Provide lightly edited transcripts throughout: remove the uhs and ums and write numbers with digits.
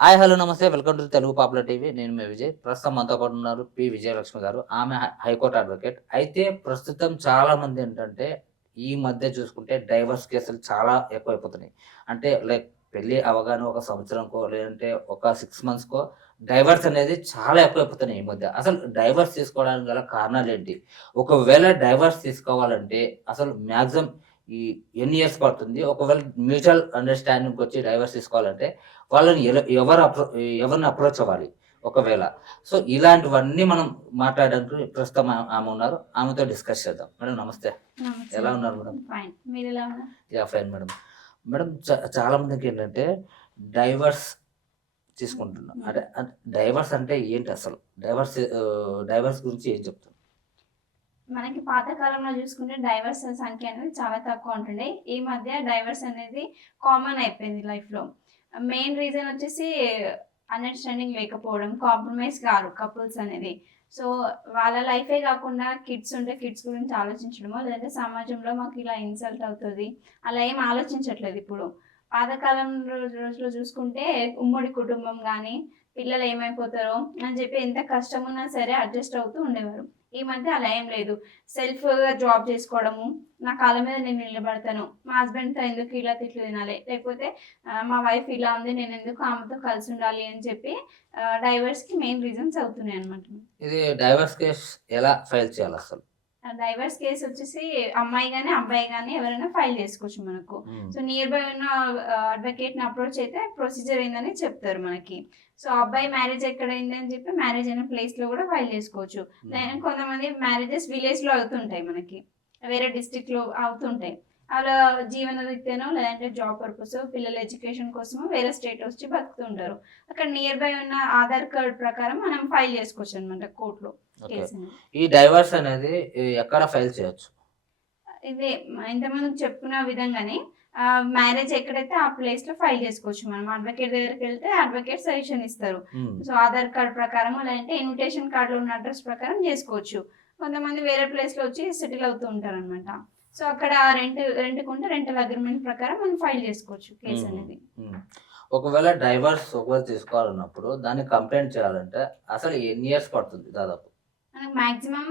Hi hello నమస్తే welcome to Telugu popular TV. నేను మీ విజయ్. ప్రస్తుతం మనతో పాటు ఉన్నారు పి విజయలక్ష్మి గారు. ఆమె హైకోర్టు అడ్వకేట్. అయితే ప్రస్తుతం చాలా మంది ఏంటంటే ఈ మధ్య చూసుకుంటే డైవర్స్ కేసులు చాలా ఎక్కువైపోతున్నాయి. అంటే లైక్ పెళ్లి అవగానే ఒక సంవత్సరంకో లేదంటే ఒక 6 మంత్స్‌కో డైవర్స్ అనేది చాలా ఎక్కువైపోతున్నాయి ఈ మధ్య. అసలు డైవర్స్ తీసుకోవడానికి గల కారణాలేంటి? ఒకవేళ డైవర్స్ తీసుకోవాలంటే అసలు మాక్సిమం ఈ ఎన్ని ఇయర్స్ పడుతుంది? ఒకవేళ మ్యూచువల్ అండర్‌స్టాండింగ్‌కొచ్చి డైవర్స్ తీసుకోవాలంటే వాళ్ళని ఎవరిని అప్రోచ్ అవ్వాలి ఒకవేళ. సో, ఇలాంటివన్నీ మనం మాట్లాడడానికి ప్రస్తుతం ఆమె ఉన్నారు. ఆమెతో డిస్కస్ చేద్దాం. మేడం నమస్తే. నమస్తే ఎలా అండి. ఉన్నారు మేడం? ఫైన్. మీరెలా ఉన్నారు? Fine madam. మేడం చాలా మందికేంటంటే డైవర్స్ తీసుకుంటున్నారు. హ్మ్. అంటే డైవర్స్ అంటే ఏంటి అసలు? డైవర్స్ గురించి ఏం చెప్తారు? మనకి పాత కాలంలో చూసుకుంటే డైవర్స్ సంఖ్య అనేది చాలా తక్కువ ఉంటుండే. ఈ మధ్య డైవర్స్ అనేది కామన్ అయిపోయింది లైఫ్‌లో. మెయిన్ రీజన్ వచ్చేసి అండర్‌స్టాండింగ్ లేకపోవడం, కాంప్రమైజ్ కారు కపుల్స్ అనేది. సో, వాళ్ళ లైఫే కాకుండా కిడ్స్ ఉంటే కిడ్స్ గురించి ఆలోచించడమో, లేదంటే సమాజంలో మాకు ఇలా ఇన్సల్ట్ అవుతది, అలా ఏం ఆలోచించట్లేదు ఇప్పుడు. పాతకాలం రోజుల్లో చూసుకుంటే ఉమ్మడి కుటుంబం గానీ, పిల్లలు ఏమైపోతారో అని చెప్పి ఎంత కష్టమున్నా సరే అడ్జస్ట్ అవుతూ ఉండేవారు. ఈ మధ్య అలా ఏం లేదు. సెల్ఫ్‌గా జాబ్ చేసుకోవడము, నా కాళ్ళ మీద నేను నిలబడతాను. మా హస్బెండ్‌తో ఎందుకు ఇలా తిట్లు తినాలి, లేకపోతే మా వైఫ్ ఇలా ఉంది నేనెందుకు ఆమెతో కలిసుండాలి అని చెప్పి డైవర్స్‌కి మెయిన్ రీజన్స్ అవుతున్నాయన్నమాట. ఇది డైవర్స్ కేస్ ఎలా ఫైల్ చేయాలసలు? డైవర్స్ కేస్ వచ్చేసి అమ్మాయి గాని, అబ్బాయి గాని ఎవరైనా ఫైల్ చేసుకోవచ్చు మనకు. హ్మ్. సో, నియర్ బై ఉన్న అడ్వకేట్‌ని అప్రోచ్ అయితే ప్రొసీజర్ ఏందని చెప్తారు మనకి. సో, అబ్బాయి మ్యారేజ్ ఎక్కడైంది అని చెప్పి మ్యారేజ్ అయిన ప్లేస్‌లో కూడా ఫైల్ చేసుకోవచ్చు. కొంతమంది మ్యారేజెస్ విలేజ్‌లో అవుతుంటాయి మనకి. వేరే డిస్ట్రిక్ట్‌లో అవుతుంటాయి. అలా జీవనరీత్యానో లేదంటే జాబ్ పర్పసో పిల్లల ఎడ్యుకేషన్ కోసమో వేరే స్టేట్ వచ్చి బతుకుతుంటారు. అక్కడ నియర్ బై ఉన్న ఆధార్ కార్డ్ ప్రకారం మనం ఫైల్ చేసుకోవచ్చనమాట కోర్ట్‌లో ఓకే. కేసనేది. ఈ డైవర్స్ అనేది ఎక్కడ ఫైల్ చేయొచ్చు? ఇదే ఇంతకుముందు చెప్పుకున్న విధంగానే మ్యారేజ్ ఎక్కడైతే ఆ ప్లేస్‌లో ఫైల్ చేసుకోవచ్చు మనం. అడ్వకేట్ దగ్గరికెళ్తే అడ్వకేట్ సజెషన్ ఇస్తారు. హ్మ్. సో, ఆధార్ కార్డ్ ప్రకారమో లేదంటే ఇన్విటేషన్ కార్డ్‌లో ఉన్న అడ్రెస్ ప్రకారం చేసుకోవచ్చు. కొంతమంది వేరే ప్లేస్‌లో వచ్చి సెటిల్ అవుతూ ఉంటారనమాట. సో, అక్కడ రెంట్‌కుంటే రెంటల్ అగ్రీమెంట్ ప్రకారం మనం ఫైల్ చేసుకోవచ్చు కేస్ హ్మ్. అనేది. హ్మ్. ఒకవేళ డైవర్స్ తీసుకోవాలన్నప్పుడు దాన్ని కంప్లెయింట్ చేయాలంటే అసలు ఎన్ని ఇయర్స్ పడుతుంది దాదాపు? మనకు మాక్సిమం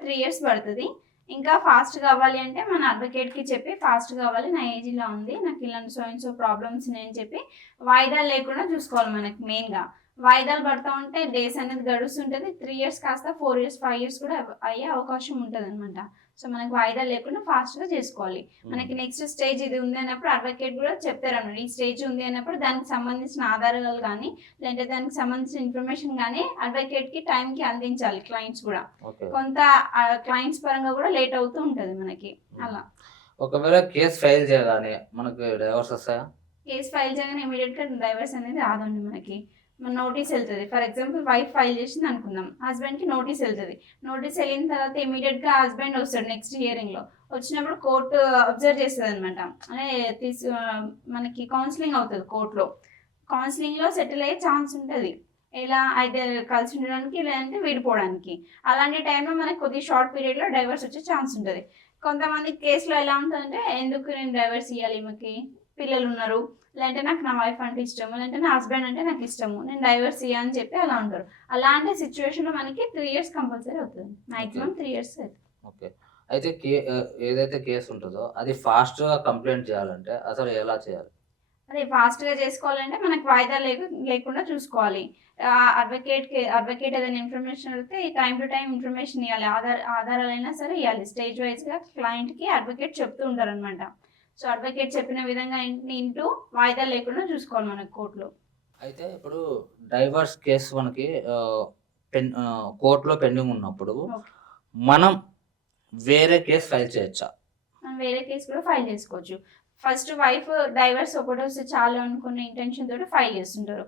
3 ఇయర్స్ పడతది. ఇంకా ఫాస్ట్ కావాలి అంటే మన అడ్వకేట్‌కి చెప్పి ఫాస్ట్ కావాలి. నా ఏజ్ ఇలా ఉంది. నాకు ఇలాంటి సో అండ్ సో ప్రాబ్లమ్స్ ఉన్నాయని చెప్పి వాయిదాలు లేకుండా చూసుకోవాలి మనకి మెయిన్‌గా. వాయిదాలు పడతా ఉంటే డేస్ అనేది గడుస్తుంటది. 3 ఇయర్స్ కాస్త 4 ఇయర్స్, 5 ఇయర్స్ కూడా అయ్యే అవకాశం ఉంటదనమాట. సో, మనకు వాయిదాలు లేకుండా ఫాస్ట్‌గా చేసుకోవాలి. మనకి హ్మ్. నెక్స్ట్ స్టేజ్ ఇది ఉంది అన్నప్పుడు అడ్వకేట్ కూడా చెప్తారన్నమాట. ఈ స్టేజ్ ఉంది అన్నప్పుడు దానికి సంబంధించిన ఆధారాలు గానీ, లేదంటే దానికి సంబంధించిన ఇన్ఫర్మేషన్ గానీ అడ్వకేట్‌కి టైంకి అందించాలి క్లయింట్స్ గూడా. ఓకే. కొంత క్లయింట్స్ పరంగా గూడా లేట్ అవుతూ ఉంటది మనకి. హ్మ్. అలా. ఒకవేళ కేస్ ఫైల్ చేయగానే మనకు డైవర్స్ వస్తాయా? కేస్ ఫైల్ చేయగానే ఇమ్మీడియేట్‌గా డైవర్స్ అనేది రాదండి మనకి. మన నోటీస్ ఎళ్తది. ఫర్ ఎగ్జాంపుల్ వైఫ్ ఫైల్ చేసిందనుకుందాం. హస్బెండ్‌కి నోటీస్ ఎళ్తది. నోటీస్ ఎళ్ళిన తర్వాత ఇమ్మీడియేట్‌గా హస్బెండ్ వస్తాడు నెక్స్ట్ హియరింగ్‌లో. వచ్చినప్పుడు కోర్ట్ అబ్జర్వ్ చేస్తదనమాట. అంటే మనకి కౌన్సెలింగ్ అవుతది కోర్ట్‌లో. కౌన్సెలింగ్‌లో సెటిల్ అయ్యే ఛాన్స్ ఉంటది. ఎలా అయితే కలిసి ఉండడానికి లేదంటే విడిపోవడానికి. అలాంటి టైంలో మనకి కొద్దిగా షార్ట్ పీరియడ్‌లో డైవర్స్ వచ్చే ఛాన్స్ ఉంటది. కొంతమంది కేస్‌లో ఎలా ఉంటదంటే ఎందుకు నేను డైవర్స్ ఇయ్యాలి ఈమెకి, పిల్లలున్నారు. లేదంటే నాకు నా వైఫ్ అంటే ఇష్టము. లేదంటే నా హస్బెండ్ అంటే నాకిష్టము. నేను డైవర్స్ ఇయ్య అని చెప్పి అలా ఉంటారు. అలాంటి సిట్యుయేషన్‌లో మనకి 3 ఇయర్స్ కంపల్సరీ అవుతది. ఓకే. మాక్సిమం 3 ఇయర్స్ అయితది. ఓకే. అయితే ఏదైతే కేస్ ఉంటదో అది ఫాస్ట్‌గా కంప్లెయింట్ చేయాలంటే అసలు ఎలా చేయాలి? అదే ఫాస్ట్‌గా చేసుకోవాలంటే మనకు వాయిదాలు లేకుండా చూసుకోవాలి. అడ్వకేట్ ఏదైనా ఇన్ఫర్మేషన్ అడిగితే టైమ్ టు టైమ్ ఇన్ఫర్మేషన్ ఇయ్యాలి. ఆధారాలైనా సరే ఇయ్యాలి. స్టేజ్ వైస్‌గా క్లయింట్‌కి అడ్వకేట్ చెప్తూ ఉంటారనమాట. సో, అడ్వకేట్ చెప్పిన విధంగా ఇంటూ వాయిదాలు లేకుండా చూసుకోవాలి మనకు కోర్ట్‌లో. అయితే ఇప్పుడు డైవర్స్ కేస్ మనకి కోర్ట్‌లో పెండింగ్ ఉన్నప్పుడు ఓకే. మనం వేరే కేస్ ఫైల్ చేయొచ్చా? మనం వేరే కేస్ కూడా ఫైల్ చేసుకోవచ్చు. ఫస్ట్ వైఫ్ డైవర్స్ ఒకటొస్తే చాలు అనుకునే ఇంటెన్షన్ తోటి ఫైల్ చేస్తుంటారు.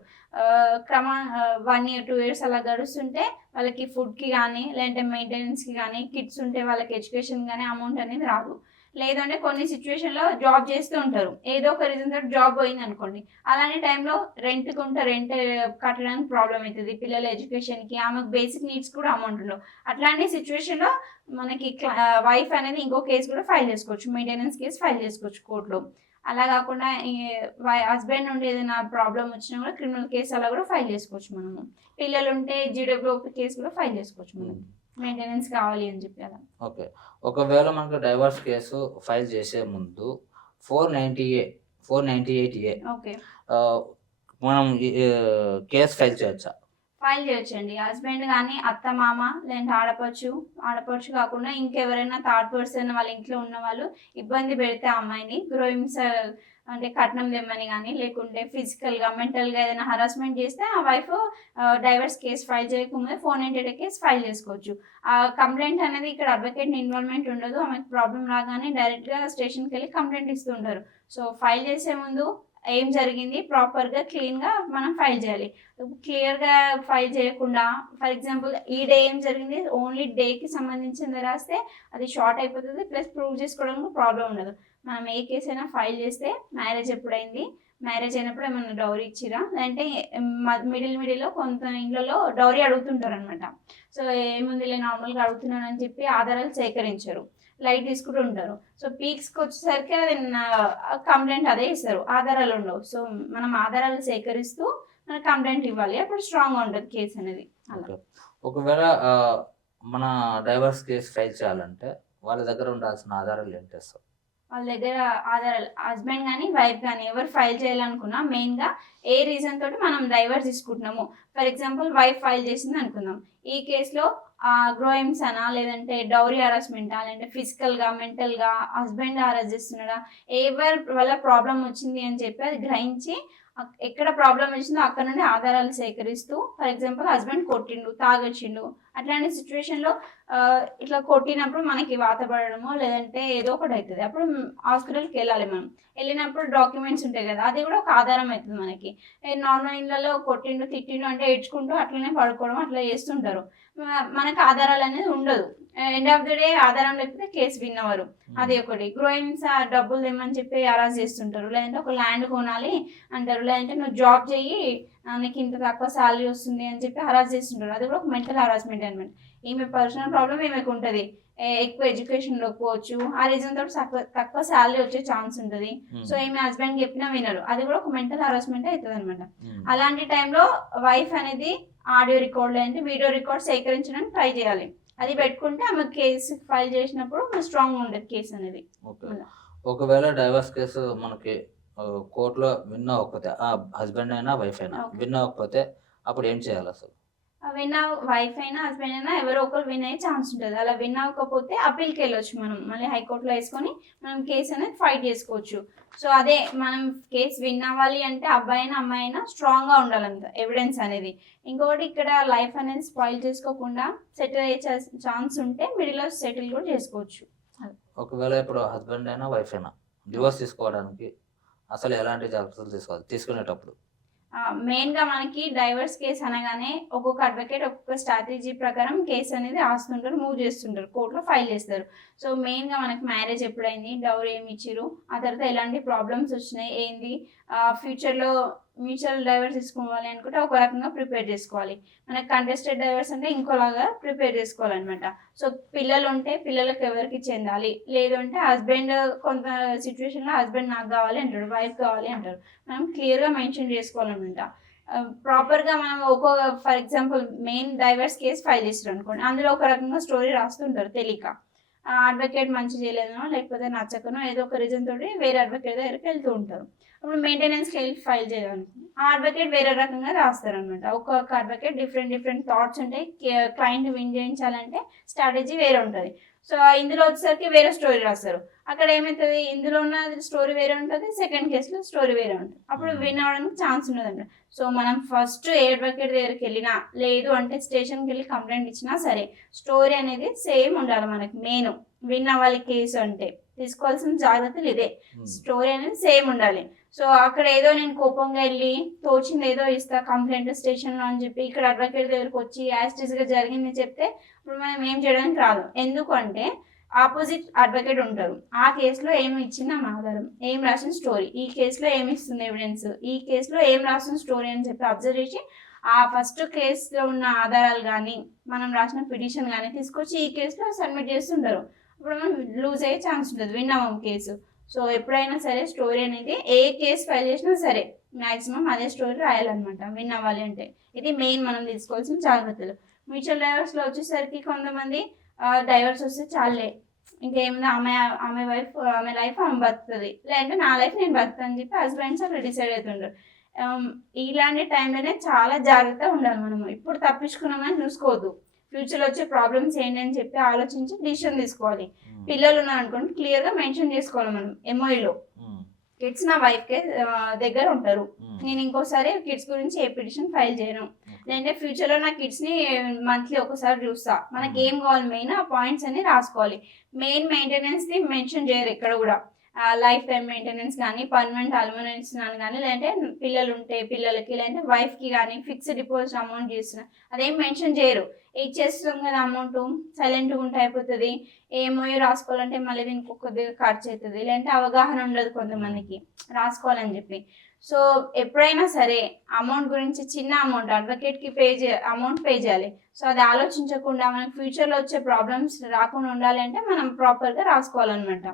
1 ఇయర్, 2 ఇయర్స్ అలా గడుస్తుంటే వాళ్ళకి ఫుడ్‌కి గానీ, లేదంటే మెయింటెనెన్స్‌కి గానీ, కిడ్స్ ఉంటే వాళ్ళకి ఎడ్యుకేషన్ గానీ అమౌంట్ అనేది రాదు. లేదంటే కొన్ని సిట్యుయేషన్‌లో జాబ్ చేస్తూ ఉంటారు. ఏదో ఒక రీజన్ తోటి జాబ్ పోయిందనుకోండి. అలాంటి టైంలో రెంట్ కట్టడానికి ప్రాబ్లమ్ అయితది. పిల్లల ఎడ్యుకేషన్‌కి, ఆమెకు బేసిక్ నీడ్స్ కూడా అమౌంట్ ఉండవు. అట్లాంటి సిట్యుయేషన్‌లో మనకి వైఫ్ అనేది ఇంకో కేస్ కూడా ఫైల్ చేసుకోవచ్చు. మెయింటెనెన్స్ కేస్ ఫైల్ చేసుకోవచ్చు కోర్ట్‌లో. అలా కాకుండా ఈ హస్బెండ్ నుండి ఏదైనా ప్రాబ్లం వచ్చినా కూడా క్రిమినల్ కేసు అలా కూడా ఫైల్ చేసుకోవచ్చు మనము. పిల్లలు ఉంటే జీడబ్ల్యూఓపీ కేసు కూడా ఫైల్ చేసుకోవచ్చు మనం. మెయింటెనెన్స్ కావాలి అని చెప్పి అలా. ఓకే. ఒకవేళ మనకు డైవర్స్ కేసు ఫైల్ చేసే ముందు 498 ఓకే. మనం కేసు ఫైల్ చేయొచ్చా? ఫైల్ చేయొచ్చండి. హస్బెండ్ కానీ అత్త మామ లేదంటే ఆడపడుచు కాకుండా ఇంకెవరైనా థర్డ్ పర్సన్ వాళ్ళ ఇంట్లో ఉన్న వాళ్ళు ఇబ్బంది పెడితే ఆ అమ్మాయిని గృహహింస అంటే కట్నం తెమ్మని కానీ లేకుంటే ఫిజికల్గా మెంటల్గా ఏదైనా హరాస్మెంట్ చేస్తే ఆ వైఫ్ డైవర్స్ కేసు ఫైల్ చేయకముందే 498 కేసు ఫైల్ చేసుకోవచ్చు. ఆ కంప్లైంట్ అనేది ఇక్కడ అడ్వకేట్ ఇన్వాల్వ్మెంట్ ఉండదు. ఆమెకు ప్రాబ్లం రాగానే డైరెక్ట్గా స్టేషన్కి వెళ్ళి కంప్లైంట్ ఇస్తుంటారు. సో ఫైల్ చేసే ముందు ఏం జరిగింది ప్రాపర్గా క్లీన్గా మనం ఫైల్ చేయాలి. క్లియర్గా ఫైల్ చేయకుండా ఫర్ ఎగ్జాంపుల్ ఈ డే ఏం జరిగింది ఓన్లీ డేకి సంబంధించింది రాస్తే అది షార్ట్ అయిపోతుంది, ప్లస్ ప్రూవ్ చేసుకోవడానికి ప్రాబ్లం ఉండదు. మనం ఏ కేసు అయినా ఫైల్ చేస్తే మ్యారేజ్ ఎప్పుడైంది, మ్యారేజ్ అయినప్పుడు ఏమన్నా డౌరీ ఇచ్చిరా, లేదంటే మిడిల్లో కొంత ఇళ్ళలో డౌరీ అడుగుతుంటారు అనమాట. సో ఏముందిలే నార్మల్గా అడుగుతున్నాను అని చెప్పి ఆధారాలు సేకరించరు, లైట్ తీసుకుంటూ ఉంటారు. సో పీక్స్కి వచ్చేసరికి అది కంప్లైంట్ అదే ఇస్తారు, ఆధారాలు ఉండవు. సో మనం ఆధారాలు సేకరిస్తూ మన కంప్లైంట్ ఇవ్వాలి, అప్పుడు స్ట్రాంగ్గా ఉంటుంది కేసు అనేది. అలా ఒకవేళ మన డైవర్స్ కేసు ఫైల్ చేయాలంటే వాళ్ళ దగ్గర ఉండాల్సిన ఆధారాలు ఏంటి సార్? వాళ్ళ దగ్గర ఆధారాలు హస్బెండ్ కానీ వైఫ్ కానీ ఎవరు ఫైల్ చేయాలనుకున్నా మెయిన్గా ఏ రీజన్ తోటి మనం డైవర్స్ తీసుకుంటున్నాము. ఫర్ ఎగ్జాంపుల్ వైఫ్ ఫైల్ చేసింది అనుకుందాం. ఈ కేసులో గృహహింసనా లేదంటే డౌరీ హరాస్మెంటా లేదంటే ఫిజికల్గా మెంటల్గా హస్బెండ్ హరాస్ చేస్తున్నాడా, ఎవరి వల్ల ప్రాబ్లం వచ్చింది అని చెప్పి అది గ్రహించి ఎక్కడ ప్రాబ్లం వచ్చిందో అక్కడ నుండి ఆధారాలు సేకరిస్తూ ఫర్ ఎగ్జాంపుల్ హస్బెండ్ కొట్టిండు, తాగొచ్చిండు, అట్లాంటి సిచ్యువేషన్లో ఇట్లా కొట్టినప్పుడు మనకి వాత పడడమో లేదంటే ఏదో ఒకటి అవుతుంది. అప్పుడు హాస్పిటల్కి వెళ్ళాలి. మనం వెళ్ళినప్పుడు డాక్యుమెంట్స్ ఉంటాయి కదా, అది కూడా ఒక ఆధారం అవుతుంది మనకి. నార్మల్ ఇళ్ళలో కొట్టిండు తిట్టిండు అంటే ఏడ్చుకుంటూ అట్లనే పడుకోవడం అట్లా చేస్తుంటారు, మనకు ఆధారాలు అనేది ఉండదు. ఎండ్ ఆఫ్ ది డే ఆధారం లేకపోతే కేసు విన్నవారు. అది ఒకటి. గృహహింస డబ్బులు తెమ్మని చెప్పి అరెస్ట్ చేస్తుంటారు, లేదంటే ఒక ల్యాండ్ కొనాలి అంటారు, లేదంటే నువ్వు జాబ్ చెయ్యి నీకు ఇంత తక్కువ శాలరీ వస్తుంది అని చెప్పి హరాస్ చేస్తుంటారు. అది కూడా ఒక మెంటల్ హరాస్మెంట్ అనమాట. ఈమె పర్సనల్ ప్రాబ్లం ఈమెకు ఉంటుంది, ఎక్కువ ఎడ్యుకేషన్ లేకపోవచ్చు, ఆ రీజన్ తోటి తక్కువ శాలరీ వచ్చే ఛాన్స్ ఉంటుంది. సో ఈమె హస్బెండ్ చెప్పినా వినరు, అది కూడా ఒక మెంటల్ హరాస్మెంట్ అవుతుంది అనమాట. అలాంటి టైంలో వైఫ్ అనేది ఆడియో రికార్డ్ లేదంటే వీడియో రికార్డ్ సేకరించడానికి ట్రై చేయాలి. అది పెట్టుకుంటే ఆమె కేసు ఫైల్ చేసినప్పుడు స్ట్రాంగ్ ఉండదు కేసు అనేది. ఒకవేళ డైవర్స్ కేసు మనకి కోర్టులో విన్ అవ్వకపోతే, ఆ హస్బెండ్ అయినా వైఫ్ అయినా విన్ అవ్వకపోతే అప్పుడు ఏం చేయాలి అసలు? విన్ వైఫ్ అయినా హస్బెండ్ అయినా ఎవరో ఒకరు విన్ అయ్యే ఛాన్స్ ఉంటుంది. అలా విన్ అవ్వకపోతే అప్పీల్కి వెళ్ళొచ్చు, మనం మళ్ళీ హైకోర్టులో వేసుకొని మనం కేసు అనేది ఫైట్ చేసుకోవచ్చు. సో అదే మనం కేసు విన్ అవ్వాలి అంటే అబ్బాయి అయినా అమ్మాయి అయినా స్ట్రాంగ్గా ఉండాలంత ఎవిడెన్స్ అనేది. ఇంకొకటి ఇక్కడ లైఫ్ అనేది స్పాయిల్ చేసుకోకుండా సెటిల్ అయ్యే ఛాన్స్ ఉంటే మిడిల్లో సెటిల్ కూడా చేసుకోవచ్చు. ఒకవేళ ఇప్పుడు హస్బెండ్ అయినా వైఫ్ అయినా డివోర్స్ తీసుకోవడానికి అసలు ఎలాంటి జాగ్రత్తలు తీసుకోవాలి తీసుకునేటప్పుడు? మెయిన్గా మనకి డైవర్స్ కేసు అనగానే ఒక్కొక్క అడ్వకేట్ ఒక్కొక్క స్ట్రాటజీ ప్రకారం కేసు అనేది రాస్తుంటారు, మూవ్ చేస్తుంటారు, కోర్టులో ఫైల్ చేస్తారు. సో మెయిన్గా మనకి మ్యారేజ్ ఎప్పుడైంది, డౌరీ ఏమి ఇచ్చిరు, ఆ తర్వాత ఎలాంటి ప్రాబ్లమ్స్ వచ్చినాయి ఏంది, ఫ్యూచర్లో మ్యూచువల్ డైవర్స్ తీసుకోవాలి అనుకుంటే ఒక రకంగా ప్రిపేర్ చేసుకోవాలి. మనకి కంటెస్టెడ్ డైవర్స్ అంటే ఇంకోలాగా ప్రిపేర్ చేసుకోవాలన్నమాట. సో పిల్లలు ఉంటే పిల్లలకు ఎవరికి చెందాలి, లేదు అంటే హస్బెండ్ కొంత సిచ్యువేషన్లో హస్బెండ్ నాకు కావాలి అంటాడు, వైఫ్ కావాలి అంటారు. మనం క్లియర్గా మెన్షన్ చేసుకోవాలన్నమాట. ప్రాపర్గా మనం for example main divorce case file చేస్తారు అనుకోండి, అందులో ఒక రకంగా స్టోరీ రాస్తుంటారు తెలియక. అడ్వకేట్ మంచి చేయలేదనో లేకపోతే నచ్చకనో ఏదో ఒక రీజన్ తోటి వేరే అడ్వకేట్ దగ్గరికి వెళ్తూ ఉంటారు. అప్పుడు మెయింటెనెన్స్కి వెళ్ళి ఫైల్ చేయాలి, ఆ అడ్వకేట్ వేరే రకంగా రాస్తారనమాట. ఒక్కొక్క అడ్వకేట్ డిఫరెంట్ థాట్స్ ఉంటాయి. క్లయింట్ విన్ చేయించాలంటే స్ట్రాటజీ వేరే ఉంటుంది. సో ఇందులో వచ్చేసరికి వేరే స్టోరీ రాస్తారు. అక్కడ ఏమవుతుంది, ఇందులో ఉన్న స్టోరీ వేరే ఉంటుంది, సెకండ్ కేసులో స్టోరీ వేరే ఉంటుంది. అప్పుడు విన్ అవ్వడానికి ఛాన్స్ ఉండదంట. సో మనం ఫస్ట్ ఏ అడ్వకేట్ దగ్గరికి వెళ్ళినా లేదు అంటే స్టేషన్కి వెళ్ళి కంప్లైంట్ ఇచ్చినా సరే స్టోరీ అనేది సేమ్ ఉండాలి. మనకి మెయిన్ విన్ అవ్వాలి కేసు అంటే తీసుకోవాల్సిన జాగ్రత్తలు ఇదే, స్టోరీ అనేది సేమ్ ఉండాలి. సో అక్కడ ఏదో నేను కోపంగా వెళ్ళి తోచింది ఏదో ఇస్తా కంప్లైంట్ స్టేషన్లో అని చెప్పి ఇక్కడ అడ్వకేట్ దగ్గరకు వచ్చి యాస్టిస్గా జరిగిందని చెప్తే ఇప్పుడు మనం ఏం చేయడానికి రాదు. ఎందుకంటే ఆపోజిట్ అడ్వకేట్ ఉంటారు, ఆ కేసులో ఏమి ఇచ్చింది ఆధారం, ఏం రాసిన స్టోరీ, ఈ కేసులో ఏమి ఇస్తుంది ఎవిడెన్స్, ఈ కేసులో ఏం రాసిన స్టోరీ అని చెప్పి అబ్జర్వ్ చేసి ఆ ఫస్ట్ కేసులో ఉన్న ఆధారాలు కానీ మనం రాసిన పిటిషన్ కానీ తీసుకొచ్చి ఈ కేసులో సబ్మిట్ చేస్తుంటారు. ఇప్పుడు మనం లూజ్ అయ్యే ఛాన్స్ ఉంటుంది, విన్ అవ్వం కేసు. సో ఎప్పుడైనా సరే స్టోరీ అనేది ఏ కేసు ఫైల్ చేసినా సరే మాక్సిమం అదే స్టోరీ రాయాలన్నమాట విన్ అవ్వాలి అంటే. ఇది మెయిన్ మనం తీసుకోవాల్సిన జాగ్రత్తలు. మ్యూచువల్ డైవర్స్లో వచ్చేసరికి కొంతమంది డైవర్స్ వస్తే చాలే ఇంకేముంది ఆమె లైఫ్ ఆమె బతుకుతుంది, లేదంటే నా లైఫ్ నేను బతుకుతా అని చెప్పి హస్బెండ్స్ అట్లా డిసైడ్ అవుతుంటారు. ఇలాంటి టైంలోనే చాలా జాగ్రత్తగా ఉండాలి మనము. ఇప్పుడు తప్పించుకున్నామని చూసుకోవద్దు, ఫ్యూచర్లో వచ్చే ప్రాబ్లమ్స్ ఏంటని చెప్పి ఆలోచించి డిసిషన్ తీసుకోవాలి. పిల్లలు ఉన్నారనుకోండి క్లియర్గా మెన్షన్ చేసుకోవాలి మనం ఎంఓఈలో. కిడ్స్ నా వైఫ్కే దగ్గర ఉంటారు, నేను ఇంకోసారి కిడ్స్ గురించి ఏ పిటిషన్ ఫైల్ చేయను, లేదంటే ఫ్యూచర్లో నా కిడ్స్ని మంత్లీ ఒకసారి చూస్తా. మనకి ఏం కావాలి మెయిన్ ఆ పాయింట్స్ అన్ని రాసుకోవాలి. మెయిన్ మెయింటెనెన్స్ని మెన్షన్ చేయరు ఎక్కడ కూడా. లైఫ్ టైం మెయింటెనెన్స్ కానీ, పర్మనెంట్ అల్యూమినెన్స్ కానీ, లేదంటే పిల్లలు ఉంటే పిల్లలకి, లేదంటే వైఫ్కి కానీ ఫిక్స్డ్ డిపాజిట్ అమౌంట్ చేస్తున్నా అదేం మెన్షన్ చేయరు. ఇచ్చేస్తాం కదా అమౌంట్, సైలెంట్గా ఉంటే అయిపోతుంది. ఏమో రాసుకోవాలంటే మళ్ళీ దీనికి కొద్దిగా ఖర్చు అవుతుంది, లేదంటే అవగాహన ఉండదు కొంతమందికి రాసుకోవాలని చెప్పి. సో ఎప్పుడైనా సరే అమౌంట్ గురించి చిన్న అమౌంట్ అడ్వకేట్కి అమౌంట్ పే చేయాలి. సో అది ఆలోచించకుండా మనకి ఫ్యూచర్లో వచ్చే ప్రాబ్లమ్స్ రాకుండా ఉండాలి అంటే మనం ప్రాపర్గా రాసుకోవాలన్నమాట.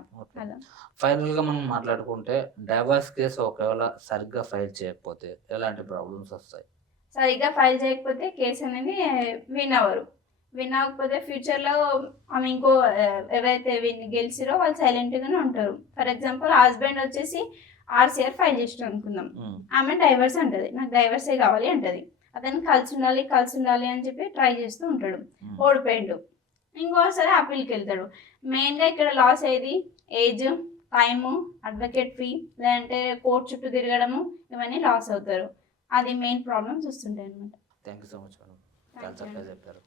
అలా ఫైనల్గా మనం మాట్లాడుకుంటే డైవర్స్ కేసు ఒకవేళ సరిగ్గా ఫైల్ చేయకపోతే ఎలాంటి ప్రాబ్లమ్స్ వస్తాయి? సరిగ్గా ఫైల్ చేయకపోతే కేసు అనేది విన్ అవ్వకపోతే ఫ్యూచర్లో ఆమె ఇంకో ఎవరైతే గెలిచిరో వాళ్ళు సైలెంట్గానే ఉంటారు. ఫర్ ఎగ్జాంపుల్ హస్బెండ్ వచ్చేసి ఆర్సీఆర్ ఫైల్ చేసిన అనుకుందాం, ఆమె డైవర్స్ అంటది, నాకు డైవర్సే కావాలి అంటది. అతను కలిసి ఉండాలి అని చెప్పి ట్రై చేస్తూ ఉంటాడు, ఓడిపోయాడు. ఇంకోసారి అప్పీల్కి వెళ్తాడు. మెయిన్గా ఇక్కడ లాస్ అయ్యేది ఏజ్, టైము, అడ్వకేట్ ఫీ, లేదంటే కోర్టు చుట్టూ తిరగడము, ఇవన్నీ లాస్ అవుతారు. అది మెయిన్ ప్రాబ్లమ్స్ వస్తుంటాయి అనమాట. Thank you so much madam, చాలా చక్కగా చెప్పారు.